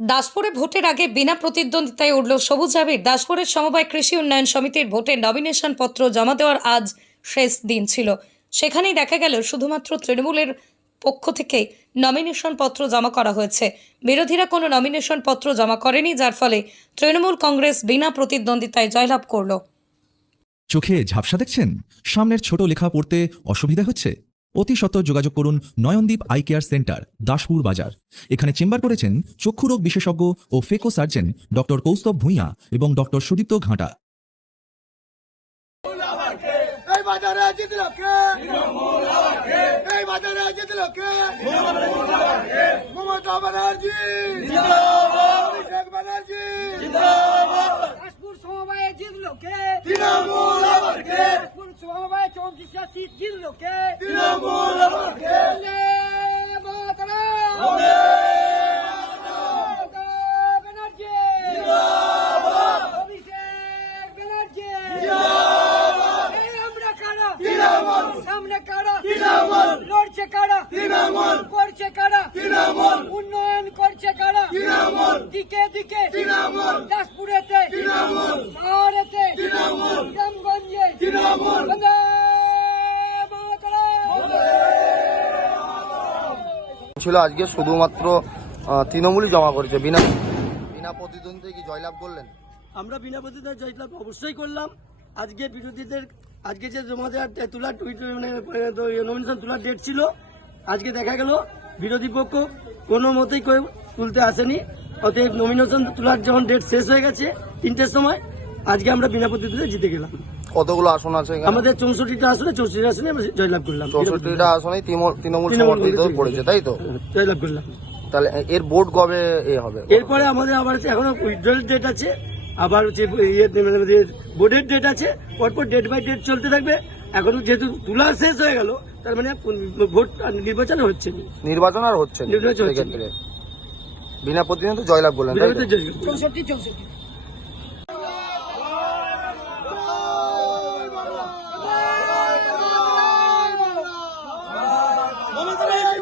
দাসপুরে ভোটের আগে বিনা প্রতিদ্বন্দ্বিতায় উঠল সবুজ আবির দাসপুরের সমবায় কৃষি উন্নয়ন সমিতির ভোটের নমিনেশন পত্র জমা দেওয়ার আজ শেষ দিন ছিল। সেখানেই দেখা গেল শুধুমাত্র তৃণমূলের পক্ষ থেকে নমিনেশন পত্র জমা করা হয়েছে। বিরোধীরা কোনো নমিনেশন পত্র জমা করেনি, যার ফলে তৃণমূল কংগ্রেস বিনা প্রতিদ্বন্দ্বিতায় জয়লাভ করল। চোখে ঝাপসা দেখছেন? সামনের ছোট লেখা পড়তে অসুবিধা হচ্ছে? অতি সত্বর যোগাযোগ করুন Nayandeep eye care centre, Daspur বাজার। এখানে চেম্বার করেছেন চক্ষুরোগ বিশেষজ্ঞ ও phaco surgeon doctor Kaustav Bhuiyan এবং ডক্টর সুদীপ্ত ঘাটা অভিষেক ব্যানার্জি দাসপুর সমবায়ে জিতলো কে তৃণমূল আবার কে দাসপুর সমবায়ে চৌত্রিশটা সিট জিতলো কে তৃণমূল আবার কে বন্দে মাতরম! মমতা ব্যানার্জি! অভিষেক ব্যানার্জি! এই আমরা কারা? সামনে কারা? লড়ছে কারা? করছে কারা? উন্নয়ন করছে কারা? দিকে দিকে। দাসপুরেতে। শহরেতে গ্রামগঞ্জে। বন্দে মাতরম! ছিল আজকে শুধুমাত্র তৃণমূলই জমা করেছে। বিনা বিনা প্রতিদ্বন্দ্বিতায় কি জয়লাভ করলেন? আমরা বিনা প্রতিদ্বন্দ্বিতায় জয়লাভ অবশ্যই করলাম। আজকে বিরোধীদের আজকে যে জমা দেওয়ার তোলার মানে নমিনেশন তোলার ডেট ছিল আজকে দেখা গেল বিরোধী পক্ষ কোনো মতেই কেউ তুলতে আসেনি। অতএব নমিনেশন তোলার যখন ডেট শেষ হয়ে গেছে তিনটের সময় আজকে আমরা বিনা প্রতিদ্বন্দ্বিতায় জিতে গেলাম। কতগুলো আসন আছে আমাদের চৌষট্টিটা আসনে চৌষট্টি আসনে আমরা জয়লাভ করলাম। চৌষট্টিটা আসনে তৃণমূল সমর্থিত পড়েছে তাই তো? জয়লাভ করলাম। তাহলে এর বোর্ড কবে এ হবে? এরপরে আমাদের আবার এখনও উইথড্রল ডেট আছে। আবার হচ্ছে ইয়ে বোর্ডের ডেট আছে পরপর ডেট বাই ডেট চলতে থাকবে। এখন যেহেতু তুলা শেষ হয়ে গেল তার মানে ভোট আর নির্বাচন হচ্ছে না। নির্বাচন আর হচ্ছে নির্বাচন বিনা প্রতিদ্বন্দ্বিতা জয়লাভ করলেন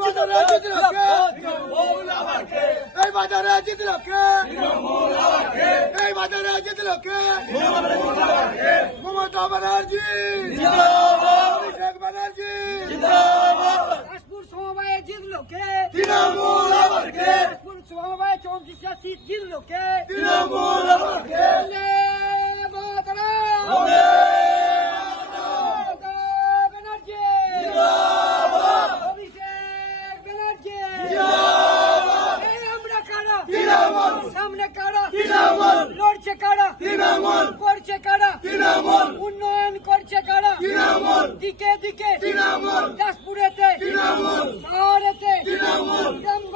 করতে হবে। বাজারে জিতল লোকে এই বাজারে জিতল লোকে মমতা ব্যানার্জি। অভিষেক ব্যানার্জি। দাসপুর সমবায়ে জিতলো কে? তৃণমূল সমবায়ে চৌত্রিশটা সিট জিতলো কে তৃণমূল আবার কে বন্দে মাতরম! মমতা ব্যানার্জি! অভিষেক ব্যানার্জি! এই আমরা কারা? সামনে কারা? লড়ছে কারা? করছে কারা? উন্নয়ন করছে কারা? দিকে দিকে দাসপুরেতে শহরেতে গ্রামগঞ্জে বন্দে